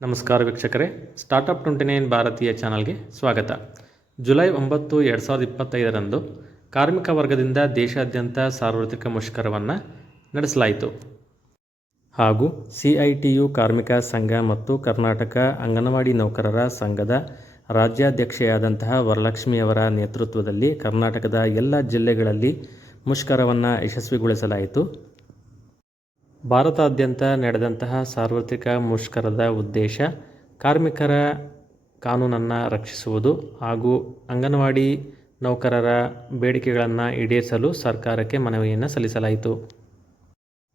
ನಮಸ್ಕಾರ ವೀಕ್ಷಕರೇ. Startup twenty nine ಭಾರತೀಯ ಚಾನಲ್ಗೆ ಸ್ವಾಗತ. ಜುಲೈ ಒಂಬತ್ತು, ಎರಡು ಸಾವಿರದ ಇಪ್ಪತ್ತೈದರಂದು ಕಾರ್ಮಿಕ ವರ್ಗದಿಂದ ದೇಶಾದ್ಯಂತ ಸಾರ್ವತ್ರಿಕ ಮುಷ್ಕರವನ್ನು ನಡೆಸಲಾಯಿತು. ಹಾಗೂ ಸಿ ಐ ಟಿ ಕಾರ್ಮಿಕ ಸಂಘ ಮತ್ತು ಕರ್ನಾಟಕ ಅಂಗನವಾಡಿ ನೌಕರರ ಸಂಘದ ರಾಜ್ಯಾಧ್ಯಕ್ಷೆಯಾದಂತಹ ವರಲಕ್ಷ್ಮಿಯವರ ನೇತೃತ್ವದಲ್ಲಿ ಕರ್ನಾಟಕದ ಎಲ್ಲ ಜಿಲ್ಲೆಗಳಲ್ಲಿ ಮುಷ್ಕರವನ್ನು ಯಶಸ್ವಿಗೊಳಿಸಲಾಯಿತು. ಭಾರತಾದ್ಯಂತ ನಡೆದಂತಹ ಸಾರ್ವತ್ರಿಕ ಮುಷ್ಕರದ ಉದ್ದೇಶ ಕಾರ್ಮಿಕರ ಕಾನೂನನ್ನು ರಕ್ಷಿಸುವುದು ಹಾಗೂ ಅಂಗನವಾಡಿ ನೌಕರರ ಬೇಡಿಕೆಗಳನ್ನು ಈಡೇರಿಸಲು ಸರ್ಕಾರಕ್ಕೆ ಮನವಿಯನ್ನು ಸಲ್ಲಿಸಲಾಯಿತು.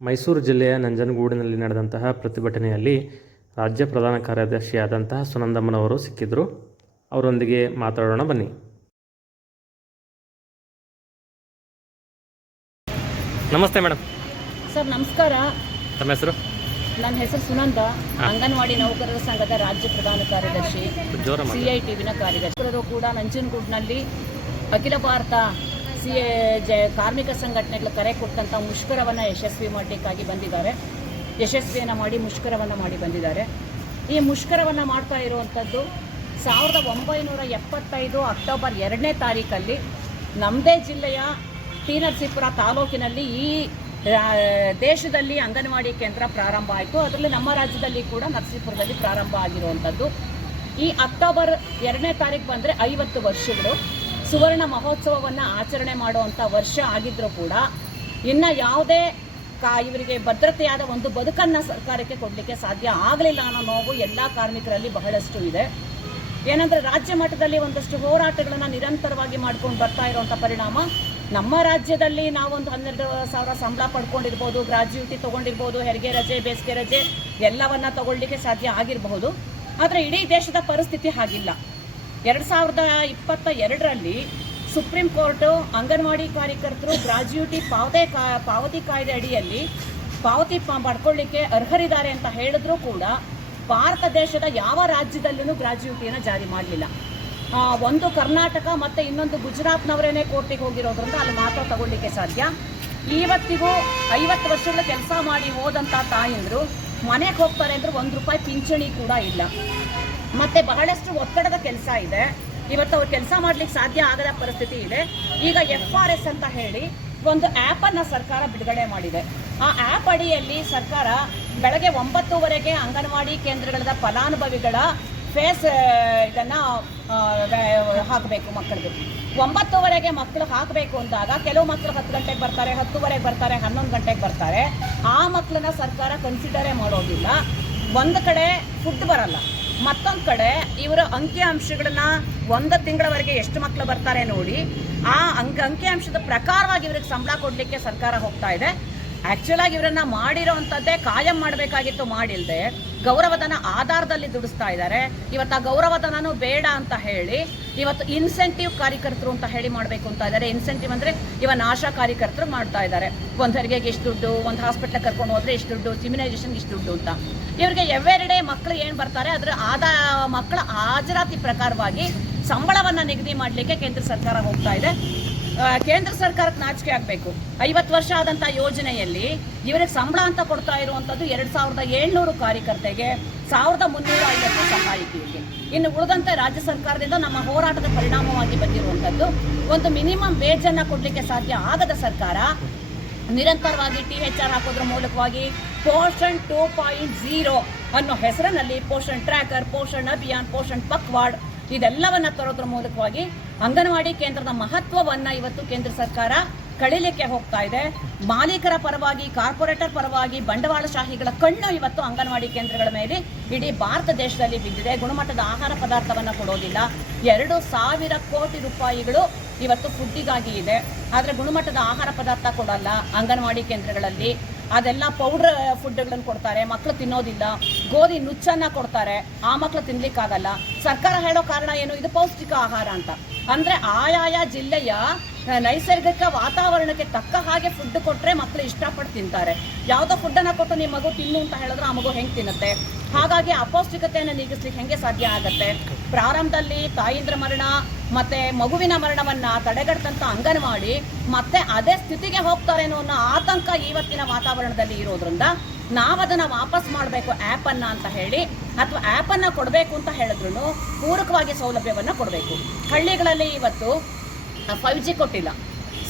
ಮೈಸೂರು ಜಿಲ್ಲೆಯ ನಂಜನಗೂಡಿನಲ್ಲಿ ನಡೆದಂತಹ ಪ್ರತಿಭಟನೆಯಲ್ಲಿ ರಾಜ್ಯ ಪ್ರಧಾನ ಕಾರ್ಯದರ್ಶಿಯಾದಂತಹ ಸುನಂದಮ್ಮನವರು ಸಿಕ್ಕಿದ್ರು. ಅವರೊಂದಿಗೆ ಮಾತಾಡೋಣ, ಬನ್ನಿ. ನಮಸ್ತೆ ಮೇಡಮ್ ಸರ್ ನಮಸ್ಕಾರ. ತಮ್ಮ ಹೆಸರು? ನನ್ನ ಹೆಸರು ಸುನಂದ. ಅಂಗನವಾಡಿ ನೌಕರರ ಸಂಘದ ರಾಜ್ಯ ಪ್ರಧಾನ ಕಾರ್ಯದರ್ಶಿ ಸಿ ಐ ಟಿ ವಿನ ಕಾರ್ಯದರ್ಶಿ. ಕೂಡ ನಂಜನಗೂಡಿನಲ್ಲಿ ಅಖಿಲ ಭಾರತ ಸಿ ಜ ಕಾರ್ಮಿಕ ಸಂಘಟನೆಗಳು ಕರೆ ಕೊಟ್ಟಂಥ ಮುಷ್ಕರವನ್ನು ಯಶಸ್ವಿ ಮಾಡಲಿಕ್ಕಾಗಿ ಬಂದಿದ್ದಾರೆ. ಯಶಸ್ವಿಯನ್ನು ಮಾಡಿ ಮುಷ್ಕರವನ್ನು ಮಾಡಿ ಬಂದಿದ್ದಾರೆ. ಈ ಮುಷ್ಕರವನ್ನು ಮಾಡ್ತಾ ಇರುವಂಥದ್ದು ಸಾವಿರದ ಒಂಬೈನೂರ ಎಪ್ಪತ್ತೈದು ಅಕ್ಟೋಬರ್ ಎರಡನೇ ತಾರೀಕಲ್ಲಿ ನಮ್ಮದೇ ಜಿಲ್ಲೆಯ ಟಿ ನರಸೀಪುರ ತಾಲೂಕಿನಲ್ಲಿ ಈ ದೇಶದಲ್ಲಿ ಅಂಗನವಾಡಿ ಕೇಂದ್ರ ಪ್ರಾರಂಭ ಆಯಿತು. ಅದರಲ್ಲಿ ನಮ್ಮ ರಾಜ್ಯದಲ್ಲಿ ಕೂಡ ನರಸೀಪುರದಲ್ಲಿ ಪ್ರಾರಂಭ ಆಗಿರುವಂಥದ್ದು. ಈ ಅಕ್ಟೋಬರ್ ಎರಡನೇ ತಾರೀಕು ಬಂದರೆ ಐವತ್ತು ವರ್ಷಗಳು. ಸುವರ್ಣ ಮಹೋತ್ಸವವನ್ನು ಆಚರಣೆ ಮಾಡುವಂಥ ವರ್ಷ ಆಗಿದ್ದರೂ ಕೂಡ ಇನ್ನು ಯಾವುದೇ ಕಾ, ಇವರಿಗೆ ಭದ್ರತೆಯಾದ ಒಂದು ಬದುಕನ್ನು ಸರ್ಕಾರಕ್ಕೆ ಕೊಡಲಿಕ್ಕೆ ಸಾಧ್ಯ ಆಗಲಿಲ್ಲ ಅನ್ನೋ ನೋವು ಎಲ್ಲ ಕಾರ್ಮಿಕರಲ್ಲಿ ಬಹಳಷ್ಟು ಇದೆ. ಏನಂದರೆ ರಾಜ್ಯ ಮಟ್ಟದಲ್ಲಿ ಒಂದಷ್ಟು ಹೋರಾಟಗಳನ್ನು ನಿರಂತರವಾಗಿ ಮಾಡ್ಕೊಂಡು ಬರ್ತಾ ಇರುವಂಥ ಪರಿಣಾಮ ನಮ್ಮ ರಾಜ್ಯದಲ್ಲಿ ನಾವೊಂದು ಹನ್ನೆರಡು ಸಾವಿರ ಸಂಬಳ ಪಡ್ಕೊಂಡಿರ್ಬೋದು, ಗ್ರಾಜ್ಯುಟಿ ತೊಗೊಂಡಿರ್ಬೋದು, ಹೆರಿಗೆ ರಜೆ, ಬೇಸಿಗೆ ರಜೆ ಎಲ್ಲವನ್ನ ತಗೊಳ್ಳಿಕ್ಕೆ ಸಾಧ್ಯ ಆಗಿರಬಹುದು. ಆದರೆ ಇಡೀ ದೇಶದ ಪರಿಸ್ಥಿತಿ ಹಾಗಿಲ್ಲ. ಎರಡು ಸಾವಿರದ ಇಪ್ಪತ್ತ ಎರಡರಲ್ಲಿ ಸುಪ್ರೀಂ ಕೋರ್ಟು, ಅಂಗನವಾಡಿ ಕಾರ್ಯಕರ್ತರು ಗ್ರಾಜ್ಯುಟಿ ಪಾವತಿ ಕಾ, ಪಾವತಿ ಕಾಯ್ದೆ ಅಡಿಯಲ್ಲಿ ಪಾವತಿ ಪಡ್ಕೊಳ್ಳಿಕ್ಕೆ ಅರ್ಹರಿದ್ದಾರೆ ಅಂತ ಹೇಳಿದ್ರೂ ಕೂಡ ಭಾರತ ದೇಶದ ಯಾವ ರಾಜ್ಯದಲ್ಲೂ ಗ್ರಾಜ್ಯುಟಿಯನ್ನು ಜಾರಿ ಮಾಡಲಿಲ್ಲ. ಒಂದು ಕರ್ನಾಟಕ ಮತ್ತು ಇನ್ನೊಂದು ಗುಜರಾತ್ನವರೇನೆ ಕೋರ್ಟಿಗೆ ಹೋಗಿರೋದ್ರಿಂದ ಅಲ್ಲಿ ಮಾತ್ರ ತಗೊಳ್ಳಿಕ್ಕೆ ಸಾಧ್ಯ. ಇವತ್ತಿಗೂ ಐವತ್ತು ವರ್ಷಗಳ ಕೆಲಸ ಮಾಡಿ ಹೋದಂಥ ತಾಯಂದರು ಮನೆಗೆ ಹೋಗ್ತಾರೆ ಅಂದ್ರೆ ಒಂದು ರೂಪಾಯಿ ಪಿಂಚಣಿ ಕೂಡ ಇಲ್ಲ. ಮತ್ತೆ ಬಹಳಷ್ಟು ಒತ್ತಡದ ಕೆಲಸ ಇದೆ. ಇವತ್ತು ಅವ್ರು ಕೆಲಸ ಮಾಡ್ಲಿಕ್ಕೆ ಸಾಧ್ಯ ಆಗದ ಪರಿಸ್ಥಿತಿ ಇದೆ. ಈಗ ಎಫ್ ಆರ್ ಎಸ್ ಅಂತ ಹೇಳಿ ಒಂದು ಆ್ಯಪನ್ನು ಸರ್ಕಾರ ಬಿಡುಗಡೆ ಮಾಡಿದೆ. ಆ ಆ್ಯಪ್ ಅಡಿಯಲ್ಲಿ ಸರ್ಕಾರ ಬೆಳಗ್ಗೆ ಒಂಬತ್ತುವರೆಗೆ ಅಂಗನವಾಡಿ ಕೇಂದ್ರಗಳ ಫಲಾನುಭವಿಗಳ ಫೇಸ್ ಇದನ್ನು ಹಾಕಬೇಕು ಮಕ್ಕಳಿಗೆ. ಒಂಬತ್ತುವರೆಗೆ ಮಕ್ಕಳು ಹಾಕಬೇಕು ಅಂದಾಗ ಕೆಲವು ಮಕ್ಕಳು ಹತ್ತು ಗಂಟೆಗೆ ಬರ್ತಾರೆ, ಹತ್ತುವರೆಗೆ ಬರ್ತಾರೆ, ಹನ್ನೊಂದು ಗಂಟೆಗೆ ಬರ್ತಾರೆ. ಆ ಮಕ್ಕಳನ್ನ ಸರ್ಕಾರ ಕನ್ಸಿಡರೇ ಮಾಡೋದಿಲ್ಲ. ಒಂದು ಕಡೆ ಫುಡ್ ಬರಲ್ಲ. ಮತ್ತೊಂದು ಕಡೆ ಇವರ ಅಂಕಿಅಂಶಗಳನ್ನ ಒಂದು ತಿಂಗಳವರೆಗೆ ಎಷ್ಟು ಮಕ್ಕಳು ಬರ್ತಾರೆ ನೋಡಿ, ಆ ಅಂಕ, ಅಂಕಿ ಅಂಶದ ಪ್ರಕಾರವಾಗಿ ಇವ್ರಿಗೆ ಸಂಬಳ ಕೊಡಲಿಕ್ಕೆ ಸರ್ಕಾರ ಹೋಗ್ತಾ ಇದೆ. ಆಕ್ಚುಲ್ ಆಗಿ ಇವರನ್ನ ಮಾಡಿರೋವಂಥದ್ದೇ ಕಾಯಂ ಮಾಡಬೇಕಾಗಿತ್ತು ಮಾಡಿಲ್ಲದೆ ಗೌರವಧನ ಆಧಾರದಲ್ಲಿ ದುಡಿಸ್ತಾ ಇದ್ದಾರೆ ಇವತ್ತು ಆ ಗೌರವಧನನೂ ಬೇಡ ಅಂತ ಹೇಳಿ ಇವತ್ತು ಇನ್ಸೆಂಟಿವ್ ಕಾರ್ಯಕರ್ತರು ಅಂತ ಹೇಳಿ ಮಾಡಬೇಕು ಅಂತ ಇದ್ದಾರೆ ಇನ್ಸೆಂಟಿವ್ ಅಂದ್ರೆ ಇವನ್ ಆಶಾ ಕಾರ್ಯಕರ್ತರು ಮಾಡ್ತಾ ಇದ್ದಾರೆ ಒಂದು ಹೆರಿಗೆಗೆ ಇಷ್ಟು ದುಡ್ಡು, ಒಂದು ಹಾಸ್ಪಿಟ್ಲ್ ಕರ್ಕೊಂಡು ಹೋದ್ರೆ ಇಷ್ಟು ದುಡ್ಡು ಇಮ್ಯುನೈಸೇಷನ್ ಇಷ್ಟು ದುಡ್ಡು ಅಂತ. ಇವರಿಗೆ ಎವೆರಡೇ ಮಕ್ಕಳು ಏನು ಬರ್ತಾರೆ, ಅದರ ಆದಾ ಮಕ್ಕಳ ಹಾಜರಾತಿ ಪ್ರಕಾರವಾಗಿ ಸಂಬಳವನ್ನ ನಿಗದಿ ಮಾಡಲಿಕ್ಕೆ ಕೇಂದ್ರ ಸರ್ಕಾರ ಹೋಗ್ತಾ ಇದೆ. ಕೇಂದ್ರ ಸರ್ಕಾರಕ್ಕೆ ನಾಚಿಕೆ ಆಗಬೇಕು. ಐವತ್ತು ವರ್ಷ ಆದಂಥ ಯೋಜನೆಯಲ್ಲಿ ಇವರಿಗೆ ಸಂಬಳ ಅಂತ ಕೊಡ್ತಾ ಇರುವಂಥದ್ದು ಎರಡು ಸಾವಿರದ ಏಳ್ನೂರು ಕಾರ್ಯಕರ್ತೆಗೆ ಸಾವಿರದ ಮುನ್ನೂರ ಐವತ್ತು ಸಹಾಯಕಿಗೆ ಇನ್ನು ಉಳಿದಂತೆ ರಾಜ್ಯ ಸರ್ಕಾರದಿಂದ ನಮ್ಮ ಹೋರಾಟದ ಪರಿಣಾಮವಾಗಿ ಬಂದಿರುವಂಥದ್ದು ಒಂದು ಮಿನಿಮಮ್ ವೇಜನ್ನು ಕೊಡಲಿಕ್ಕೆ ಸಾಧ್ಯ ಆಗದ ಸರ್ಕಾರ ನಿರಂತರವಾಗಿ ಟಿ ಎಚ್ ಆರ್ ಹಾಕೋದ್ರ ಮೂಲಕವಾಗಿ ಪೋಷಣ್ ಟೂ ಪಾಯಿಂಟ್ ಝೀರೋ ಅನ್ನೋ ಹೆಸರಿನಲ್ಲಿ ಪೋಷಣ್ ಟ್ರ್ಯಾಕರ್, ಪೋಷಣ್ ಅಭಿಯಾನ್, ಪೋಷಣ್ ಪಕ್ವಾಡ್ ಇದೆಲ್ಲವನ್ನ ತರೋದ್ರ ಮೂಲಕವಾಗಿ ಅಂಗನವಾಡಿ ಕೇಂದ್ರದ ಮಹತ್ವವನ್ನ ಇವತ್ತು ಕೇಂದ್ರ ಸರ್ಕಾರ ಕಳೀಲಿಕ್ಕೆ ಹೋಗ್ತಾ ಇದೆ. ಮಾಲೀಕರ ಪರವಾಗಿ, ಕಾರ್ಪೊರೇಟರ್ ಪರವಾಗಿ ಬಂಡವಾಳಶಾಹಿಗಳ ಕಣ್ಣು ಇವತ್ತು ಅಂಗನವಾಡಿ ಕೇಂದ್ರಗಳ ಮೇಲೆ ಇಡೀ ಭಾರತ ದೇಶದಲ್ಲಿ ಬಿದ್ದಿದೆ. ಗುಣಮಟ್ಟದ ಆಹಾರ ಪದಾರ್ಥವನ್ನು ಕೊಡೋದಿಲ್ಲ. ಎರಡು ಸಾವಿರ ಕೋಟಿ ರೂಪಾಯಿಗಳು ಇವತ್ತು ಫುಡ್ಡಿಗಾಗಿ ಇದೆ. ಆದರೆ ಗುಣಮಟ್ಟದ ಆಹಾರ ಪದಾರ್ಥ ಕೊಡಲ್ಲ ಅಂಗನವಾಡಿ ಕೇಂದ್ರಗಳಲ್ಲಿ. ಅದೆಲ್ಲ ಪೌಡ್ರ್ ಫುಡ್ಗಳನ್ನು ಕೊಡ್ತಾರೆ ಮಕ್ಕಳು ತಿನ್ನೋದಿಲ್ಲ, ಗೋಧಿ ನುಚ್ಚನ್ನ ಕೊಡ್ತಾರೆ, ಆ ಮಕ್ಕಳು ತಿನ್ಲಿಕ್ಕಾಗಲ್ಲ. ಸರ್ಕಾರ ಹೇಳೋ ಕಾರಣ ಏನು? ಇದು ಪೌಷ್ಟಿಕ ಆಹಾರ ಅಂತ. ಅಂದ್ರೆ ಆಯಾಯ ಜಿಲ್ಲೆಯ ನೈಸರ್ಗಿಕ ವಾತಾವರಣಕ್ಕೆ ತಕ್ಕ ಹಾಗೆ ಫುಡ್ ಕೊಟ್ಟರೆ ಮಕ್ಕಳು ಇಷ್ಟಪಟ್ಟು ತಿಂತಾರೆ. ಯಾವುದೋ ಫುಡ್ಡನ್ನು ಕೊಟ್ಟು ನಿಮ್ಮ ಮಗು ತಿನ್ನು ಅಂತ ಹೇಳಿದ್ರೆ ಆ ಮಗು ಹೆಂಗೆ ತಿನ್ನುತ್ತೆ? ಹಾಗಾಗಿ ಅಪೌಷ್ಟಿಕತೆಯನ್ನು ನೀಗಿಸ್ಲಿಕ್ಕೆ ಹೆಂಗೆ ಸಾಧ್ಯ ಆಗುತ್ತೆ? ಪ್ರಾರಂಭದಲ್ಲಿ ತಾಯಿಂದ್ರ ಮರಣ, ಮತ್ತೆ ಮಗುವಿನ ಮರಣವನ್ನ ತಡೆಗಟ್ಟಂತ ಅಂಗನವಾಡಿ, ಮತ್ತೆ ಅದೇ ಸ್ಥಿತಿಗೆ ಹೋಗ್ತಾರೇನೋ ಅನ್ನೋ ಆತಂಕ ಇವತ್ತಿನ ವಾತಾವರಣದಲ್ಲಿ ಇರೋದ್ರಿಂದ ನಾವದನ್ನ ವಾಪಸ್ ಮಾಡಬೇಕು ಅನ್ನ ಅಂತ ಹೇಳಿ, ಅಥವಾ ಆ್ಯಪನ್ನು ಕೊಡಬೇಕು ಅಂತ ಹೇಳಿದ್ರು ಪೂರಕವಾಗಿ ಸೌಲಭ್ಯವನ್ನು ಕೊಡಬೇಕು. ಹಳ್ಳಿಗಳಲ್ಲಿ ಇವತ್ತು ಫೈವ್ ಜಿ ಕೊಟ್ಟಿಲ್ಲ.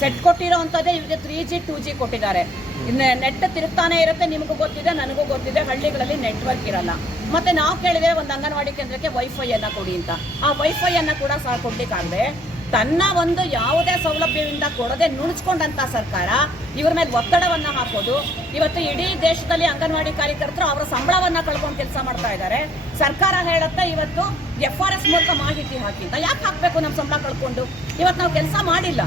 ಸೆಟ್ ಕೊಟ್ಟಿರೋ ಅಂಥದ್ದೇ ಇವರಿಗೆ ತ್ರೀ ಜಿ ಟೂ ಜಿ ಕೊಟ್ಟಿದ್ದಾರೆ. ನೆಟ್ ತಿರುಗ್ತಾನೆ ಇರುತ್ತೆ, ನಿಮಗೂ ಗೊತ್ತಿದೆ, ನನಗೂ ಗೊತ್ತಿದೆ, ಹಳ್ಳಿಗಳಲ್ಲಿ ನೆಟ್ವರ್ಕ್ ಇರಲ್ಲ. ಮತ್ತೆ ನಾವು ಕೇಳಿದ್ರೆ ಒಂದು ಅಂಗನವಾಡಿ ಕೇಂದ್ರಕ್ಕೆ ವೈಫೈ ಅನ್ನ ಕೊಡಿ ಅಂತ. ಆ ವೈಫೈ ಅನ್ನ ಕೂಡ ಸಹ ಕೊಡ್ಲಿಕ್ಕಾಗದೆ, ತನ್ನ ಒಂದು ಯಾವುದೇ ಸೌಲಭ್ಯದಿಂದ ಕೊಡದೆ ನುಣುಚ್ಕೊಂಡಂಥ ಸರ್ಕಾರ ಇವ್ರ ಮೇಲೆ ಒತ್ತಡವನ್ನ ಹಾಕೋದು. ಇವತ್ತು ಇಡೀ ದೇಶದಲ್ಲಿ ಅಂಗನವಾಡಿ ಕಾರ್ಯಕರ್ತರು ಅವರ ಸಂಬಳವನ್ನು ಕಳ್ಕೊಂಡು ಕೆಲಸ ಮಾಡ್ತಾ ಇದ್ದಾರೆ. ಸರ್ಕಾರ ಹೇಳುತ್ತೆ, ಇವತ್ತು ಎಫ್ ಆರ್ ಎಸ್ ಮೂಲಕ ಮಾಹಿತಿ ಹಾಕಿ. ಅಂತ. ಯಾಕೆ ಹಾಕಬೇಕು ನಮ್ಮ ಸಂಬಳ ಕಳ್ಕೊಂಡು? ಇವತ್ತು ನಾವು ಕೆಲಸ ಮಾಡಿಲ್ಲ.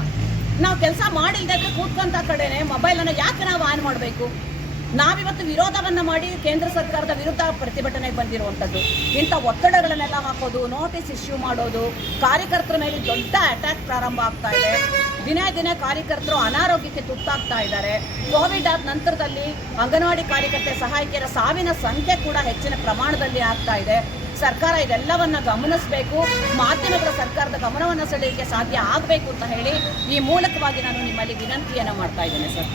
ನಾವು ಕೆಲಸ ಮಾಡಿಲ್ಲದೆ ಕೂತ್ಕೊಂತ ಕಡೆನೆ ಮೊಬೈಲನ್ನು ಯಾಕೆ ನಾವು ಆನ್ ಮಾಡಬೇಕು? ನಾವಿವತ್ತು ವಿರೋಧವನ್ನು ಮಾಡಿ ಕೇಂದ್ರ ಸರ್ಕಾರದ ವಿರುದ್ಧ ಪ್ರತಿಭಟನೆಗೆ ಬಂದಿರುವಂಥದ್ದು. ಇಂಥ ಒತ್ತಡಗಳನ್ನೆಲ್ಲ ಹಾಕೋದು ನೋಟಿಸ್ ಇಶ್ಯೂ ಮಾಡೋದು, ಕಾರ್ಯಕರ್ತರ ಮೇಲೆ ದೊಡ್ಡ ಅಟ್ಯಾಕ್ ಪ್ರಾರಂಭ ಆಗ್ತಾ ಇದೆ. ದಿನೇ ದಿನೇ ಕಾರ್ಯಕರ್ತರು ಅನಾರೋಗ್ಯಕ್ಕೆ ತುತ್ತಾಗ್ತಾ ಇದ್ದಾರೆ. ಕೋವಿಡ್ ಆದ ನಂತರದಲ್ಲಿ ಅಂಗನವಾಡಿ ಕಾರ್ಯಕರ್ತೆ ಸಹಾಯಕಿಯರ ಸಾವಿನ ಸಂಖ್ಯೆ ಕೂಡ ಹೆಚ್ಚಿನ ಪ್ರಮಾಣದಲ್ಲಿ ಆಗ್ತಾ ಇದೆ. ಸರ್ಕಾರ ಇದೆಲ್ಲವನ್ನ ಗಮನಿಸಬೇಕು, ಮಾಧ್ಯಮಗಳ ಸರ್ಕಾರದ ಗಮನವನ್ನು ಸೆಳೆಯಲಿಕ್ಕೆ ಸಾಧ್ಯ ಆಗಬೇಕು ಅಂತ ಹೇಳಿ ಈ ಮೂಲಕವಾಗಿ ನಾನು ನಿಮ್ಮಲ್ಲಿ ವಿನಂತಿಯನ್ನು ಮಾಡ್ತಾ ಇದ್ದೇನೆ ಸರ್.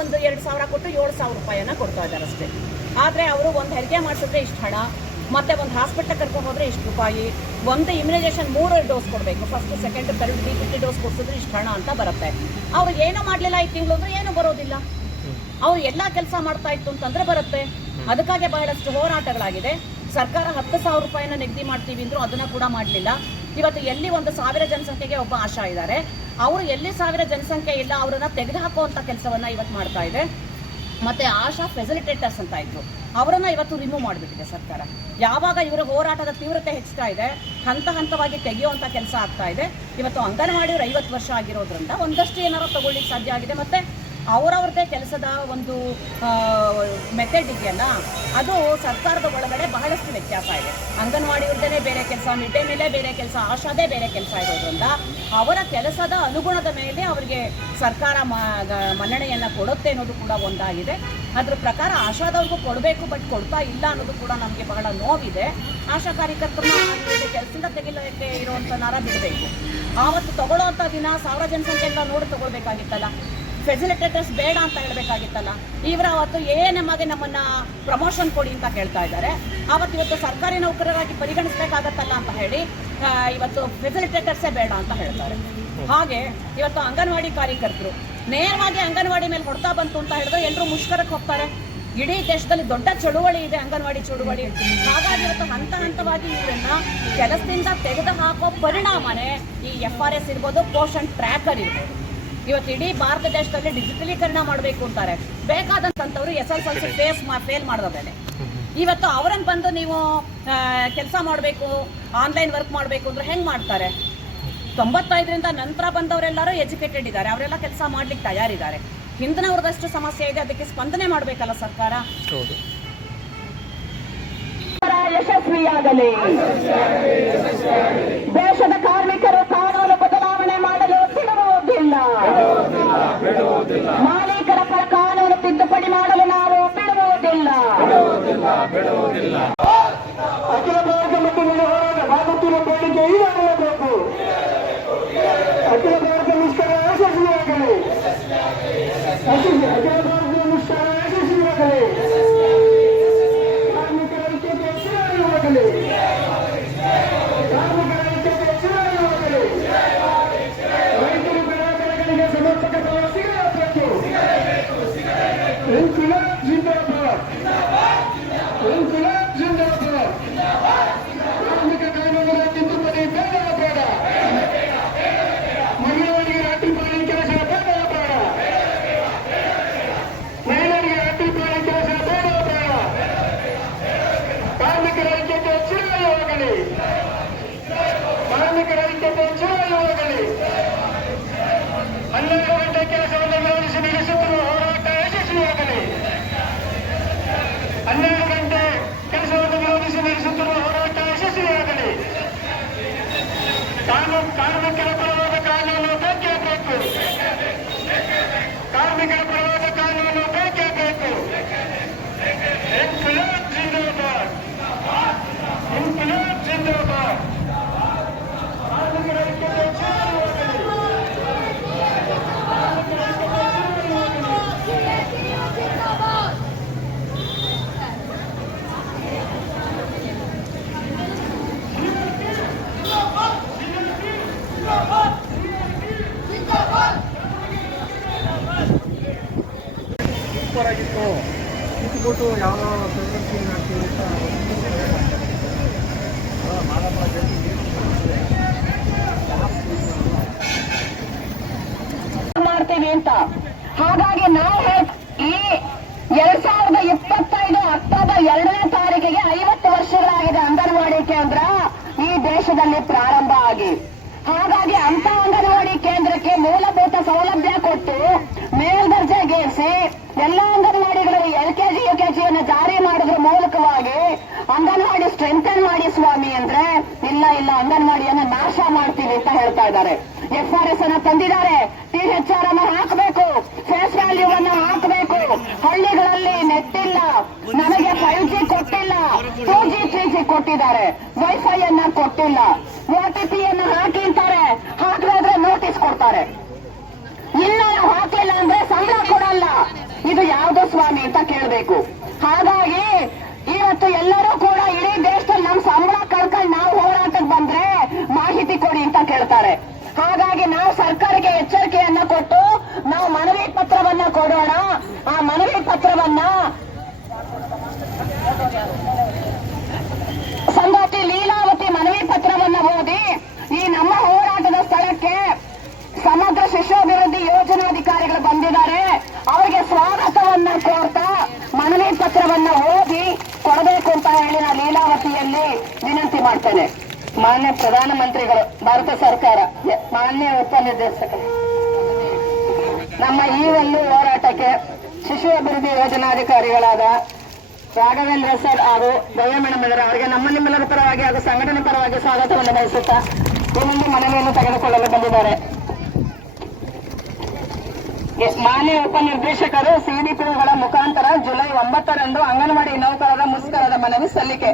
ಒಂದು ಎರಡು ಸಾವಿರ ಕೊಟ್ಟು ಏಳು ಸಾವಿರ ರೂಪಾಯಿಯನ್ನ ಕೊಡ್ತಾ ಇದ್ದಾರೆ ಅಷ್ಟೇ. ಆದರೆ ಅವರು ಒಂದು ಹೆರಿಗೆ ಮಾಡಿಸಿದ್ರೆ ಇಷ್ಟು ಹಣ, ಮತ್ತೆ ಒಂದು ಹಾಸ್ಪಿಟಲ್ ಕರ್ಕೊಂಡು ಹೋದ್ರೆ ಇಷ್ಟು ರೂಪಾಯಿ, ಒಂದು ಇಮ್ಯುನೈಸೇಷನ್ ಮೂರು ಡೋಸ್ ಕೊಡಬೇಕು. First second third D fifty dose ಕೊಡಿಸಿದ್ರೆ ಇಷ್ಟು ಹಣ ಅಂತ ಬರುತ್ತೆ. ಅವ್ರು ಏನೂ ಮಾಡಲಿಲ್ಲ ಈ ತಿಂಗಳು ಅಂದ್ರೆ ಏನೂ ಬರೋದಿಲ್ಲ. ಅವ್ರು ಎಲ್ಲ ಕೆಲಸ ಮಾಡ್ತಾ ಇತ್ತು ಅಂತಂದ್ರೆ ಬರುತ್ತೆ. ಅದಕ್ಕಾಗಿ ಬಹಳಷ್ಟು ಹೋರಾಟಗಳಾಗಿದೆ. ಸರ್ಕಾರ ಹತ್ತು ಸಾವಿರ ರೂಪಾಯಿನ ನಿಗದಿ ಮಾಡ್ತೀವಿ ಅಂದ್ರು ಅದನ್ನ ಕೂಡ ಮಾಡಲಿಲ್ಲ. ಇವತ್ತು ಎಲ್ಲಿ ಒಂದು ಸಾವಿರ ಜನಸಂಖ್ಯೆಗೆ ಒಬ್ಬ ಆಶಾ ಇದ್ದಾರೆ. ಅವರು ಎಲ್ಲಿ ಸಾವಿರ ಜನಸಂಖ್ಯೆ ಇಲ್ಲ, ಅವರನ್ನ ತೆಗೆದುಹಾಕುವಂತ ಕೆಲಸವನ್ನ ಇವತ್ತು ಮಾಡ್ತಾ ಇದೆ. ಮತ್ತೆ ಆಶಾ ಫೆಸಿಲಿಟೇಟರ್ಸ್ ಅಂತ ಇದ್ರು. ಅವರನ್ನ ಇವತ್ತು ರಿಮೂವ್ ಮಾಡಿಬಿಟ್ಟಿದೆ ಸರ್ಕಾರ. ಯಾವಾಗ ಇವರ ಹೋರಾಟದ ತೀವ್ರತೆ ಹೆಚ್ಚುತ್ತಾ ಇದೆ, ಹಂತ ಹಂತವಾಗಿ ತೆಗೆಯುವಂತ ಕೆಲಸ ಆಗ್ತಾ ಇದೆ. ಇವತ್ತು ಅಂಗನವಾಡಿಯವರು ಐವತ್ತು ವರ್ಷ ಆಗಿರೋದ್ರಿಂದ ಒಂದಷ್ಟು ಏನಾರು ತಗೊಳ್ಳಿಕ್ಕೆ ಸಾಧ್ಯ ಆಗಿದೆ. ಮತ್ತೆ ಅವರವ್ರದ್ದೇ ಕೆಲಸದ ಒಂದು ಮೆಥಡ್ ಇದೆಯಲ್ಲ, ಅದು ಸರ್ಕಾರದ ಒಳಗಡೆ ಬಹಳಷ್ಟು ವ್ಯತ್ಯಾಸ ಇದೆ. ಅಂಗನವಾಡಿಯವ್ರದ್ದೇ ಬೇರೆ ಕೆಲಸ ಮಿಡ್ ಡೇ ಮೇಲೆ ಬೇರೆ ಕೆಲಸ, ಆಶಾದೇ ಬೇರೆ ಕೆಲಸ ಇರೋದ್ರಿಂದ ಅವರ ಕೆಲಸದ ಅನುಗುಣದ ಮೇಲೆ ಅವರಿಗೆ ಸರ್ಕಾರ ಮನ್ನಣೆಯನ್ನು ಕೊಡುತ್ತೆ ಅನ್ನೋದು ಕೂಡ ಒಂದಾಗಿದೆ. ಅದ್ರ ಪ್ರಕಾರ ಆಶಾದವ್ರಿಗೂ ಕೊಡಬೇಕು ಬಟ್ ಕೊಡ್ತಾ ಇಲ್ಲ ಅನ್ನೋದು ಕೂಡ ನಮಗೆ ಬಹಳ ನೋವಿದೆ. ಆಶಾ ಕಾರ್ಯಕರ್ತರು ಕೆಲಸದಿಂದ ತೆಗಿಲಿಕ್ಕೆ ಇರುವಂಥ ನರ ಬಿಡಬೇಕು. ಆವತ್ತು ತಗೊಳ್ಳೋವಂಥ ದಿನ ಸಾವಿರ ಜನಸಂಖ್ಯೆ ನೋಡಿ ತಗೊಳ್ಬೇಕಾಗಿತ್ತಲ್ಲ. ಫೆಸಿಲಿಟೇಟರ್ಸ್ ಬೇಡ ಅಂತ ಹೇಳಬೇಕಾಗಿತ್ತಲ್ಲ. ಇವರ ಅವತ್ತು ಎ ಆಗಿ ನಮ್ಮನ್ನ ಪ್ರಮೋಷನ್ ಕೊಡಿ ಅಂತ ಕೇಳ್ತಾ ಇದ್ದಾರೆ. ಆವತ್ತು ಇವತ್ತು ಸರ್ಕಾರಿ ನೌಕರರಾಗಿ ಪರಿಗಣಿಸಬೇಕಾಗತ್ತಲ್ಲ ಅಂತ ಹೇಳಿ ಇವತ್ತು ಫೆಸಿಲಿಟೇಟರ್ಸೇ ಬೇಡ ಅಂತ ಹೇಳ್ತಾರೆ. ಹಾಗೆ ಇವತ್ತು ಅಂಗನವಾಡಿ ಕಾರ್ಯಕರ್ತರು, ನೇರವಾಗಿ ಅಂಗನವಾಡಿ ಮೇಲೆ ಹೊಡ್ತಾ ಬಂತು ಅಂತ ಹೇಳಿದ್ರೆ ಎಲ್ಲರೂ ಮುಷ್ಕರಕ್ಕೆ ಹೋಗ್ತಾರೆ. ಇಡೀ ದೇಶದಲ್ಲಿ ದೊಡ್ಡ ಚಳುವಳಿ ಇದೆ ಅಂಗನವಾಡಿ ಚಳುವಳಿ. ಹಾಗಾಗಿ ಇವತ್ತು ಹಂತ ಹಂತವಾಗಿ ಇವರನ್ನ ಕೆಲಸದಿಂದ ತೆಗೆದು ಹಾಕೋ ಪರಿಣಾಮನೇ ಈ ಎಫ್ ಆರ್ ಎಸ್ ಇರ್ಬೋದು, ಪೋಷಣ್ ಟ್ರ್ಯಾಕರ್ ಇರ್ಬೋದು. ಇವತ್ತು ಇಡೀ ಭಾರತ ದೇಶದಲ್ಲಿ ಡಿಜಿಟಲೀಕರಣ ಮಾಡಬೇಕು ಅಂತಾರೆ. ಬೇಕಾದಂತವ್ರು S L L C face fail ಮಾಡಿದ್ರೆ ಇವತ್ತು ಅವರನ್ನು ಬಂದು ನೀವು ಕೆಲಸ ಮಾಡಬೇಕು ಆನ್ಲೈನ್ ವರ್ಕ್ ಮಾಡಬೇಕು ಅಂದ್ರೆ ಹೆಂಗೆ ಮಾಡ್ತಾರೆ? ತೊಂಬತ್ತೈದರಿಂದ ನಂತರ ಬಂದವರೆಲ್ಲರೂ ಎಜುಕೇಟೆಡ್ ಇದ್ದಾರೆ. ಅವರೆಲ್ಲ ಕೆಲಸ ಮಾಡ್ಲಿಕ್ಕೆ ತಯಾರಿದ್ದಾರೆ. ಹಿಂದಿನವ್ರದಷ್ಟು ಸಮಸ್ಯೆ ಇದೆ. ಅದಕ್ಕೆ ಸ್ಪಂದನೆ ಮಾಡಬೇಕಲ್ಲ ಸರ್ಕಾರ? ಯಶಸ್ವಿಯಾಗಲಿ. ದೇಶದ ಕಾರ್ಮಿಕರು जिंदाबाद ಸೂಪರ್ ಅಂತ ಮಾಡ್ತೀವಿ ಅಂತ. ಹಾಗಾಗಿ ನಾವು ಈ ಎರಡ್ ಸಾವಿರದ ಇಪ್ಪತ್ತೈದು ಅಕ್ಟೋಬರ್ ಎರಡನೇ ತಾರೀಕಿಗೆ ಐವತ್ತು ವರ್ಷಗಳಾಗಿದೆ ಅಂಗನವಾಡಿ ಕೇಂದ್ರ ಈ ದೇಶದಲ್ಲಿ ಪ್ರಾರಂಭ ಆಗಿ. ಅಂತ ಅಂಗನವಾಡಿ ಕೇಂದ್ರಕ್ಕೆ ಮೂಲಭೂತ ಸೌಲಭ್ಯ ಕೊಟ್ಟು ಮೇಲ್ದರ್ಜೆಗೇರಿಸಿ ಎಲ್ಲ ಅಂಗನವಾಡಿಗಳಲ್ಲಿ ಎಲ್ ಕೆಜಿ ಯು ಕೆಜಿಯನ್ನು ಜಾರಿ ಮಾಡೋದ್ರ ಮೂಲಕವಾಗಿ ಅಂಗನವಾಡಿ ಸ್ಟ್ರೆಂಥನ್ ಮಾಡಿ ಸ್ವಾಮಿ ಅಂದ್ರೆ, ಇಲ್ಲ ಇಲ್ಲ, ಅಂಗನವಾಡಿಯನ್ನ ನಾಶ ಮಾಡ್ತೀವಿ ಅಂತ ಹೇಳ್ತಾ ಇದ್ದಾರೆ. ಎಫ್ ಆರ್ ಎಸ್ ಅನ್ನ ತಂದಿದ್ದಾರೆ. ಟಿ ಎಚ್ ಆರ್ ಅನ್ನ ಹಾಕಬೇಕು. ಫೇಸ್ ವ್ಯಾಲ್ಯೂ ಅನ್ನ ಹಾಕಬೇಕು. ಹಳ್ಳಿಗಳಲ್ಲಿ ನೆಟ್ಟಿಲ್ಲ. ನಮಗೆ ಫೈವ್ ಜಿ ಕೊಟ್ಟಿಲ್ಲ. ಟೂ ಜಿ, ತ್ರೀ ಜಿ ಕೊಟ್ಟಿದ್ದಾರೆ. ವೈಫೈ ಅನ್ನ ಕೊಟ್ಟಿಲ್ಲ ಓ ಟಿ ಪಿ ಅನ್ನ ಹಾಕಿ ಅಂತಾರೆ ಹಾಕಿದ್ರೆ ನೋಟಿಸ್ ಕೊಡ್ತಾರೆ ಇಲ್ಲ ನಾವು ಹಾಕಿಲ್ಲ ಅಂದ್ರೆ ಸಂಬಳ ಕೊಡಲ್ಲ ಇದು ಯಾವ್ದು ಸ್ವಾಮಿ ಅಂತ ಕೇಳಬೇಕು. ಹಾಗಾಗಿ ಇವತ್ತು ಎಲ್ಲರೂ ಕೂಡ ಇಡೀ ದೇಶದಲ್ಲಿ ನಮ್ ಸಂಬಳ ಕಳ್ಕೊಂಡು ನಾವು ಹೋರಾಟಕ್ಕೆ ಬಂದ್ರೆ ಮಾಹಿತಿ ಕೊಡಿ ಅಂತ ಕೇಳ್ತಾರೆ. ಹಾಗಾಗಿ ನಾವು ಸರ್ಕಾರಕ್ಕೆ ಎಚ್ಚರಿಕೆಯನ್ನ ಕೊಟ್ಟು ನಾವು ಮನವಿ ಪತ್ರವನ್ನ ಕೊಡೋಣ. ಆ ಮನವಿ ಪತ್ರವನ್ನ ಸಂಗಾತಿ ಲೀಲಾವತಿ ಮನವಿ ಪತ್ರವನ್ನ ಓದಿ ಈ ನಮ್ಮ ಹೋರಾಟದ ಸ್ಥಳಕ್ಕೆ ಸಮಗ್ರ ಶಿಶು ಅಭಿವೃದ್ಧಿ ಯೋಜನಾಧಿಕಾರಿಗಳು ಬಂದಿದ್ದಾರೆ. ಅವರಿಗೆ ಸ್ವಾಗತವನ್ನ ಕೋರ್ತಾ ಮನವಿ ಪತ್ರವನ್ನ ಓದಿ ಕೊಡಬೇಕು ಅಂತ ಹೇಳಿ ನಾನು ಲೀಲಾವತಿಯಲ್ಲಿ ವಿನಂತಿ ಮಾಡ್ತೇನೆ. ಮಾನ್ಯ ಪ್ರಧಾನಮಂತ್ರಿಗಳು, ಭಾರತ ಸರ್ಕಾರ, ಮಾನ್ಯ ಮಾನ್ಯ ಉಪನಿರ್ದೇಶಕರು ನಮ್ಮ ಈ ಒಂದು ಹೋರಾಟಕ್ಕೆ ಶಿಶು ಅಭಿವೃದ್ಧಿ ಯೋಜನಾಧಿಕಾರಿಗಳಾದ ರಾಘವೇಂದ್ರ ಸರ್ ಹಾಗೂ ಭವ್ಯ ಮೇಡಮ್ ಅವರಿಗೆ ನಮ್ಮ ನಿಮ್ಮೆಲ್ಲರ ಪರವಾಗಿ ಹಾಗೂ ಸಂಘಟನೆ ಪರವಾಗಿ ಸ್ವಾಗತವನ್ನು ಬಯಸುತ್ತಾ ಇನ್ನೊಂದು ಮನವಿಯನ್ನು ತೆಗೆದುಕೊಳ್ಳಲು ಬಂದಿದ್ದಾರೆ. ಮಾನ್ಯ ಉಪನಿರ್ದೇಶಕರು ಸಿಡಿಪಿಗಳ ಮುಖಾಂತರ ಜುಲೈ ಒಂಬತ್ತರಂದು ಅಂಗನವಾಡಿ ನೌಕರರ ಮುಷ್ಕರದ ಮನವಿ ಸಲ್ಲಿಕೆ.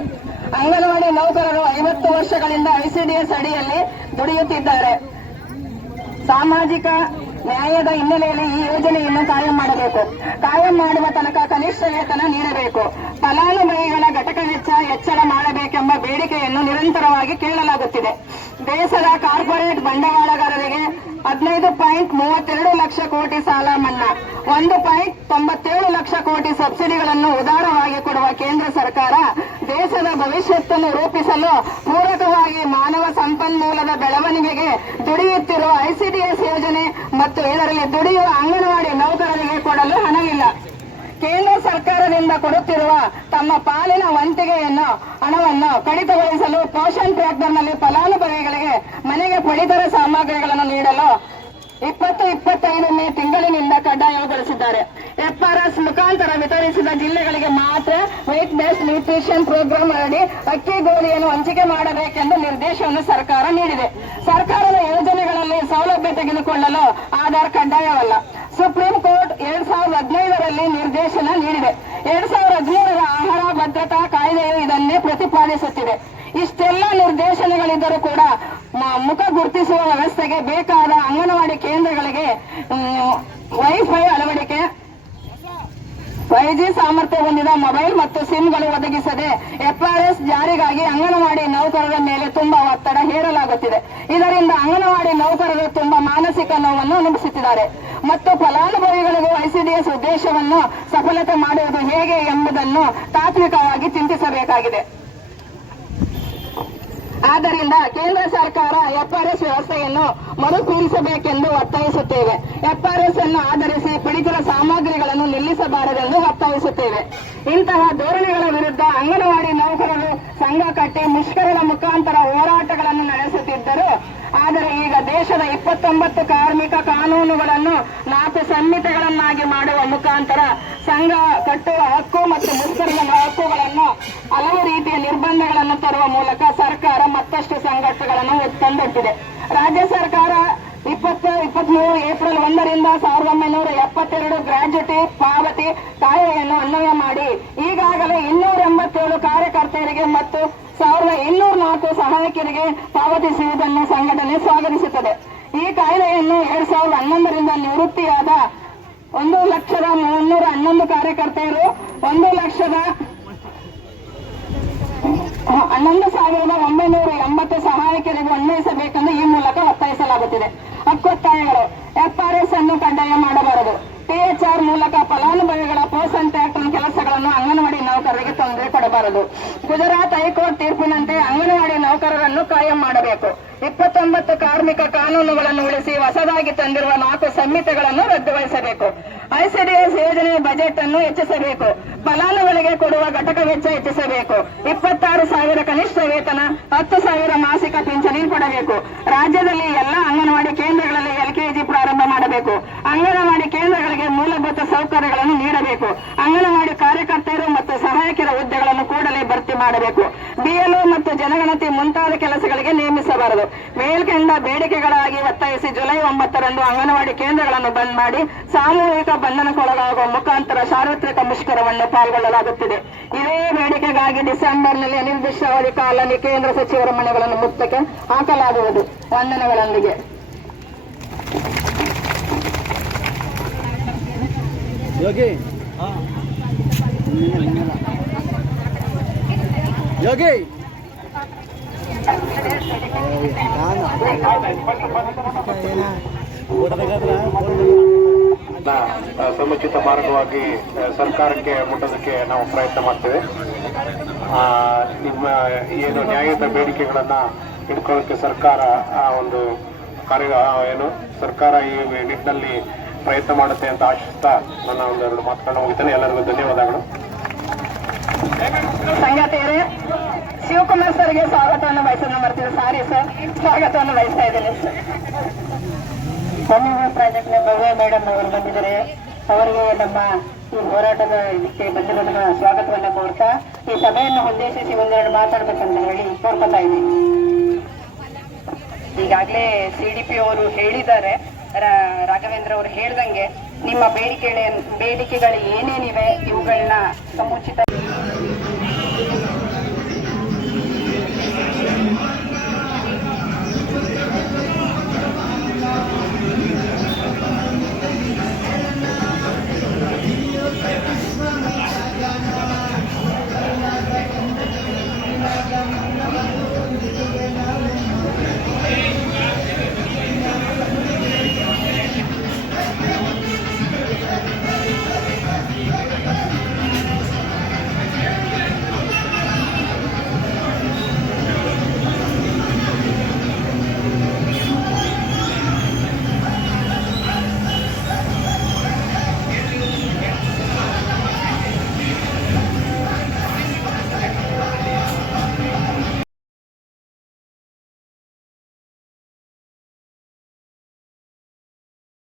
ಅಂಗನವಾಡಿ ನೌಕರರು ಐವತ್ತು ವರ್ಷಗಳಿಂದ ಐಸಿಡಿಎಸ್ ಅಡಿಯಲ್ಲಿ ದುಡಿಯುತ್ತಿದ್ದಾರೆ. ಸಾಮಾಜಿಕ ನ್ಯಾಯದ ಹಿನ್ನೆಲೆಯಲ್ಲಿ ಈ ಯೋಜನೆಯನ್ನು ಕಾಯಂ ಮಾಡಬೇಕು. ಕಾಯಂ ಮಾಡುವ ತನಕ ಕನಿಷ್ಠ ವೇತನ ನೀಡಬೇಕು. ಫಲಾನುಭವಿಗಳ ಘಟಕ ವೆಚ್ಚ ಹೆಚ್ಚಳ ಮಾಡಬೇಕೆಂಬ ಬೇಡಿಕೆಯನ್ನು ನಿರಂತರವಾಗಿ ಕೇಳಲಾಗುತ್ತಿದೆ. ದೇಶದ ಕಾರ್ಪೊರೇಟ್ ಬಂಡವಾಳಗಾರರಿಗೆ ಹದಿನೈದು ಪಾಯಿಂಟ್ ಮೂವತ್ತೆರಡು ಲಕ್ಷ ಕೋಟಿ ಸಾಲ ಮನ್ನಾ. ಒಂದು ಪಾಯಿಂಟ್ ತೊಂಬತ್ತೇಳು ಲಕ್ಷ ಕೋಟಿ ಸಬ್ಸಿಡಿಗಳನ್ನು ಉದಾರವಾಗಿ ಕೊಡುವ ಕೇಂದ್ರ ಸರ್ಕಾರ ದೇಶದ ಭವಿಷ್ಯತ್ತನ್ನು ರೂಪಿಸಲು ಪೂರಕವಾಗಿ ಮಾನವ ಸಂಪನ್ಮೂಲದ ಬೆಳವಣಿಗೆಗೆ ದುಡಿಯುತ್ತಿರುವ ಐಸಿಡಿಎಸ್ ಯೋಜನೆ ಮತ್ತು ಇದರಲ್ಲಿ ದುಡಿಯುವ ಅಂಗನವಾಡಿ ನೌಕರರಿಗೆ ಕೊಡಲು ಹಣವಿಲ್ಲ. ಕೇಂದ್ರ ಸರ್ಕಾರದಿಂದ ಕೊಡುತ್ತಿರುವ ತಮ್ಮ ಪಾಲಿನ ವಂತಿಗೆಯನ್ನು, ಹಣವನ್ನು ಕಡಿತಗೊಳಿಸಲು ಪೋಷಣ್ ಟ್ರ್ಯಾಕ್ಟರ್ನಲ್ಲಿ ಫಲಾನುಭವಿಗಳಿಗೆ ಮನೆಗೆ ಪಡಿತರ ಸಾಮಗ್ರಿಗಳನ್ನು ನೀಡಲು ಇಪ್ಪತ್ತು ಇಪ್ಪತ್ತೈದನೇ ತಿಂಗಳಿನಿಂದ ಕಡ್ಡಾಯಗೊಳಿಸಿದ್ದಾರೆ. ಎಫ್ಆರ್ಎಸ್ ಮುಖಾಂತರ ವಿತರಿಸಿದ ಜಿಲ್ಲೆಗಳಿಗೆ ಮಾತ್ರ ವೈಟ್ ಬೇಸ್ಡ್ ನ್ಯೂಟ್ರಿಷನ್ ಪ್ರೋಗ್ರಾಂ ಅಡಿ ಅಕ್ಕಿ ಗೋಧಿಯನ್ನು ಹಂಚಿಕೆ ಮಾಡಬೇಕೆಂದು ನಿರ್ದೇಶವನ್ನು ಸರ್ಕಾರ ನೀಡಿದೆ. ಸರ್ಕಾರದ ಯೋಜನೆಗಳಲ್ಲಿ ಸೌಲಭ್ಯ ತೆಗೆದುಕೊಳ್ಳಲು ಆಧಾರ್ ಕಡ್ಡಾಯವಲ್ಲ. ಸುಪ್ರೀಂ ಕೋರ್ಟ್ ಎರಡ್ ಸಾವಿರದ ಹದಿನೈದರಲ್ಲಿ ನಿರ್ದೇಶನ ನೀಡಿದೆ. ಎರಡ್ ಸಾವಿರದ ಹದಿಮೂರರ ಆಹಾರ, ಭದ್ರತಾ ಕಾಯ್ದೆಯು ಇದನ್ನೇ ಪ್ರತಿಪಾದಿಸುತ್ತಿದೆ. ಇಷ್ಟೆಲ್ಲ ನಿರ್ದೇಶನಗಳಿದ್ದರೂ ಕೂಡ ಮುಖ ಗುರುತಿಸುವ ವ್ಯವಸ್ಥೆಗೆ ಬೇಕಾದ ಅಂಗನವಾಡಿ ಕೇಂದ್ರಗಳಿಗೆ ವೈಫೈ ಅಳವಡಿಕೆ ಫೈವ್ ಜಿ ಸಾಮರ್ಥ್ಯ ಹೊಂದಿದ ಮೊಬೈಲ್ ಮತ್ತು ಸಿಮ್ಗಳು ಒದಗಿಸದೆ ಎಫ್ಆರ್ಎಸ್ ಜಾರಿಗಾಗಿ ಅಂಗನವಾಡಿ ನೌಕರರ ಮೇಲೆ ತುಂಬಾ ಒತ್ತಡ ಹೇರಲಾಗುತ್ತಿದೆ. ಇದರಿಂದ ಅಂಗನವಾಡಿ ನೌಕರರು ತುಂಬಾ ಮಾನಸಿಕ ನೋವನ್ನು ಅನುಭವಿಸುತ್ತಿದ್ದಾರೆ. ಮತ್ತು ಫಲಾನುಭವಿಗಳಿಗೂ ಐಸಿಡಿಎಸ್ ಉದ್ದೇಶವನ್ನು ಸಫಲತೆ ಮಾಡುವುದು ಹೇಗೆ ಎಂಬುದನ್ನು ತಾತ್ವಿಕವಾಗಿ ಚಿಂತಿಸಬೇಕಾಗಿದೆ. ಆದ್ದರಿಂದ ಕೇಂದ್ರ ಸರ್ಕಾರ ಎಫ್ಆರ್ಎಸ್ ವ್ಯವಸ್ಥೆಯನ್ನು ಮರುಕೂರಿಸಬೇಕೆಂದು ಒತ್ತಾಯಿಸುತ್ತೇವೆ. ಎಫ್ಆರ್ಎಸ್ ಅನ್ನು ಆಧರಿಸಿ ಪಡಿತರ ಸಾಮಗ್ರಿಗಳನ್ನು ನಿಲ್ಲಿಸಬಾರದೆಂದು ಒತ್ತಾಯಿಸುತ್ತೇವೆ. ಇಂತಹ ಧೋರಣೆಗಳ ವಿರುದ್ಧ ಅಂಗನವಾಡಿ ನೌಕರರು ಸಂಘ ಕಟ್ಟಿ ಮುಷ್ಕರದ ಮುಖಾಂತರ ಹೋರಾಟಗಳನ್ನು ದೇಶದ ಇಪ್ಪತ್ತೊಂಬತ್ತು ಕಾರ್ಮಿಕ ಕಾನೂನುಗಳನ್ನು ನಾಲ್ಕು ಸಂಹಿತೆಗಳನ್ನಾಗಿ ಮಾಡುವ ಮುಖಾಂತರ ಸಂಘ ಕಟ್ಟುವ ಹಕ್ಕು ಮತ್ತು ಮುಸ್ಲಿಂ ಹಕ್ಕುಗಳನ್ನು ಹಲವು ರೀತಿಯ ನಿರ್ಬಂಧಗಳನ್ನು ತರುವ ಮೂಲಕ ಸರ್ಕಾರ ಮತ್ತಷ್ಟು ಸಂಘರ್ಷಗಳನ್ನು ತಂದೊಟ್ಟಿದೆ. ರಾಜ್ಯ ಸರ್ಕಾರ ಇಪ್ಪತ್ತು, ಇಪ್ಪತ್ಮೂರು ಏಪ್ರಿಲ್ ಒಂದರಿಂದ ಸಾವಿರದ ಒಂಬೈನೂರ ಎಪ್ಪತ್ತೆರಡು ಗ್ರಾಜ್ಯುಟಿ ಪಾವತಿ ಕಾಯ್ದೆಯನ್ನು ಅನ್ವಯ ಮಾಡಿ ಈಗಾಗಲೇ ಇನ್ನೂರ ಎಂಬತ್ತೇಳು ಕಾರ್ಯಕರ್ತರಿಗೆ ಮತ್ತು ಸಾವಿರದ ಇನ್ನೂರ ನಾಲ್ಕು ಸಹಾಯಕರಿಗೆ ಪಾವತಿಸುವುದನ್ನು ಸಂಘಟನೆ ಸ್ವಾಗತಿಸುತ್ತದೆ. ಈ ಕಾಯ್ದೆಯನ್ನು ಎರಡ್ ಸಾವಿರದ ಹನ್ನೊಂದರಿಂದ ನಿವೃತ್ತಿಯಾದ ಒಂದು ಲಕ್ಷದ ಮುನ್ನೂರ ಹನ್ನೊಂದು ಕಾರ್ಯಕರ್ತೆಯರು ಒಂದು ಲಕ್ಷದ ಹನ್ನೊಂದು ಸಾವಿರದ ಒಂಬೈನೂರ ಎಂಬತ್ತು ಸಹಾಯಕರಿಗೆ ಅನ್ವಯಿಸಬೇಕೆಂದು ಈ ಮೂಲಕ ಒತ್ತಾಯಿಸಲಾಗುತ್ತಿದೆ. ಹಕ್ಕೊತ್ತಾಯಗಳು ಎಫ್ಆರ್ಎಸ್ ಅನ್ನು ಕಡ್ಡಾಯ ಮಾಡಬಾರದು. ಟಿಎಚ್ಆರ್ ಮೂಲಕ ಫಲಾನುಭವಿಗಳ ಪೋಷಣ್ ಟ್ಯಾಕ್ಟರ್ ಕೆಲಸಗಳನ್ನು ಅಂಗನವಾಡಿ ನೌಕರರಿಗೆ ತೊಂದರೆ ಕೊಡಬಾರದು. ಗುಜರಾತ್ ಹೈಕೋರ್ಟ್ ತೀರ್ಪಿನಂತೆ ಅಂಗನವಾಡಿ ನೌಕರರನ್ನು ಕಾಯಂ ಮಾಡಬೇಕು. ಇಪ್ಪತ್ತೊಂಬತ್ತು ಕಾರ್ಮಿಕ ಕಾನೂನುಗಳನ್ನು ಉಳಿಸಿ ಹೊಸದಾಗಿ ತಂದಿರುವ ನಾಲ್ಕು ಸಂಹಿತೆಗಳನ್ನು ರದ್ದುಗೊಳಿಸಬೇಕು. ಐಸಿಡಿಎಸ್ ಯೋಜನೆ ಬಜೆಟ್ ಅನ್ನು ಹೆಚ್ಚಿಸಬೇಕು. ಫಲಾನುಭವಿಗಳಿಗೆ ಕೊಡುವ ಘಟಕ ವೆಚ್ಚ ಹೆಚ್ಚಿಸಬೇಕು. ಇಪ್ಪತ್ತಾರು ಸಾವಿರ ಕನಿಷ್ಠ ವೇತನ, ಹತ್ತು ಸಾವಿರ ಮಾಸಿಕ ಪಿಂಚಣಿ ಕೊಡಬೇಕು. ರಾಜ್ಯದಲ್ಲಿ ಎಲ್ಲ ಅಂಗನವಾಡಿ ಕೇಂದ್ರಗಳಲ್ಲಿ ಎಲ್ಕೆಜಿ ಪ್ರಾರಂಭ ಮಾಡಬೇಕು. ಅಂಗನವಾಡಿ ಕೇಂದ್ರಗಳಿಗೆ ಮೂಲಭೂತ ಸೌಕರ್ಯಗಳನ್ನು ನೀಡಬೇಕು. ಅಂಗನವಾಡಿ ಕಾರ್ಯಕರ್ತೆಯರು ಮತ್ತು ಸಹಾಯಕರ ಹುದ್ದೆಗಳನ್ನು ಕೂಡಲೇ ಭರ್ತಿ ಮಾಡಬೇಕು. ಬಿಎಲ್ಒ ಮತ್ತು ಜನಗಣತಿ ಮುಂತಾದ ಕೆಲಸಗಳಿಗೆ ನೇಮಿಸಬಾರದು. ಮೇಲ್ಕಂಡ ಬೇಡಿಕೆಗಳಾಗಿ ಒತ್ತಾಯಿಸಿ ಜುಲೈ ಒಂಬತ್ತರಂದು ಅಂಗನವಾಡಿ ಕೇಂದ್ರಗಳನ್ನು ಬಂದ್ ಮಾಡಿ ಸಾಮೂಹಿಕ ಬಂಧನಕ್ಕೊಳಗಾಗುವ ಮುಖಾಂತರ ಸಾರ್ವತ್ರಿಕ ಮುಷ್ಕರವನ್ನು ಪಾಲ್ಗೊಳ್ಳಲಾಗುತ್ತಿದೆ. ಇದೇ ಬೇಡಿಕೆಗಾಗಿ ಡಿಸೆಂಬರ್ನಲ್ಲಿ ಅನಿರ್ದಿಷ್ಟಾವಧಿ ಕಾಲದಲ್ಲಿ ಕೇಂದ್ರ ಸಚಿವರ ಮನೆಗಳನ್ನು ಮುತ್ತಕ್ಕೆ ಹಾಕಲಾಗುವುದು. ವಂದನೆಗಳೊಂದಿಗೆ. ಯೋಗಿ. ಯೋಗಿ. ಸಮುಚಿತ ಮಾರ್ಗವಾಗಿ ಸರ್ಕಾರಕ್ಕೆ ಮುಟ್ಟೋದಕ್ಕೆ ನಾವು ಪ್ರಯತ್ನ ಮಾಡ್ತೇವೆ. ನಿಮ್ಮ ಏನು ನ್ಯಾಯದ ಬೇಡಿಕೆಗಳನ್ನು ಇಟ್ಕೊಳ್ಳೋಕೆ ಸರ್ಕಾರ ಆ ಒಂದು ಕಾರ್ಯ ಏನು ಸರ್ಕಾರ ಈ ನಿಟ್ಟಿನಲ್ಲಿ ಪ್ರಯತ್ನ ಮಾಡುತ್ತೆ ಅಂತ ಆಶಿಸ್ತಾ ನನ್ನ ಒಂದೆರಡು ಮಾತುಗಳನ್ನ ಮುಗಿತೇನೆ ಎಲ್ಲರಿಗೂ ಧನ್ಯವಾದಗಳು. ಸಂಗಾತಿಯರೇ ಶಿವಕುಮಾರ್ ಸರ್ಗೆ ಸ್ವಾಗತವನ್ನು ಬಯಸನ್ನು ಮಾಡ್ತೀನಿ ಸಾರಿ ಸರ್ ಸ್ವಾಗತವನ್ನು ಬಯಸ್ತಾ ಇದ್ದೇನೆ. ಸರ್ ಪ್ರಾಜೆಕ್ಟ್ನ ಭವ್ಯ ಮೇಡಮ್ ಅವರು ಬಂದಿದ್ದಾರೆ. ಅವರಿಗೆ ನಮ್ಮ ಈ ಹೋರಾಟದ ಇದಕ್ಕೆ ಬಂದಿರೋದನ್ನ ಸ್ವಾಗತವನ್ನು ಕೋರ್ತಾ ಈ ಸಭೆಯನ್ನು ಉದ್ದೇಶಿಸಿ ಒಂದೆರಡು ಮಾತಾಡ್ಬೇಕಂತ ಹೇಳಿ ಕೋರ್ಕೊತಾ ಇದ್ದೀನಿ. ಈಗಾಗಲೇ ಸಿಡಿಪಿ ಡಿ ಪಿ ಅವರು ಹೇಳಿದ್ದಾರೆ. ರಾಘವೇಂದ್ರ ಅವರು ಹೇಳ್ದಂಗೆ ನಿಮ್ಮ ಬೇಡಿಕೆ ಬೇಡಿಕೆಗಳು ಏನೇನಿವೆ ಇವುಗಳನ್ನ ಸಮುಚಿತ